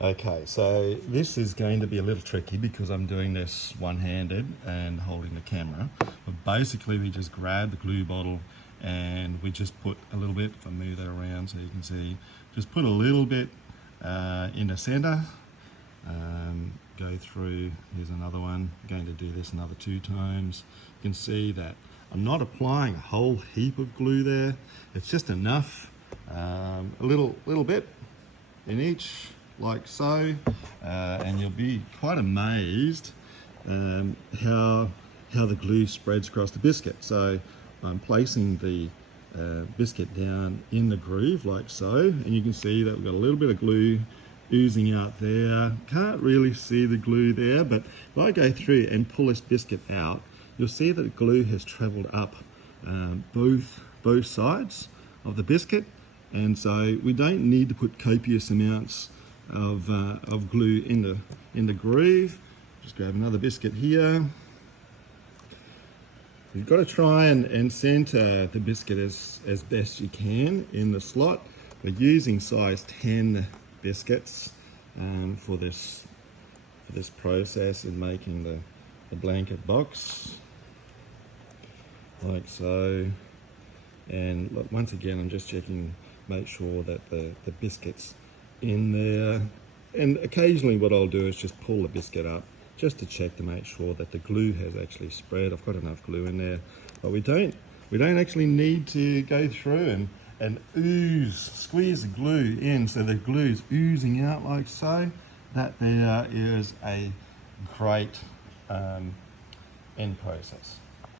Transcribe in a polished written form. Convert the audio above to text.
Okay, so this is going to be a little tricky because I'm doing this one-handed and holding the camera. But basically we just grab the glue bottle and we just put a little bit, if I move that around so you can see, just put a little bit in the center. Go through, here's another one. I'm going to do this another 2 times. You can see that I'm not applying a whole heap of glue there. It's just enough, a little bit in each, like so, and you'll be quite amazed how the glue spreads across the biscuit. So I'm placing the biscuit down in the groove like so, and you can see that we've got a little bit of glue oozing out there. Can't really see the glue there, but if I go through and pull this biscuit out, you'll see that the glue has traveled up both sides of the biscuit, and so we don't need to put copious amounts of glue in the groove. Just grab another biscuit here. You've got to try and center the biscuit as best you can in the slot. We're using size 10 biscuits for this process in making the blanket box, like so. And look, once again, I'm just checking, make sure that the biscuit's in there. And occasionally what I'll do is just pull the biscuit up just to check to make sure that the glue has actually spread. I've got enough glue in there, but we don't actually need to go through and squeeze the glue in so the glue's oozing out like so. That there is a great end process.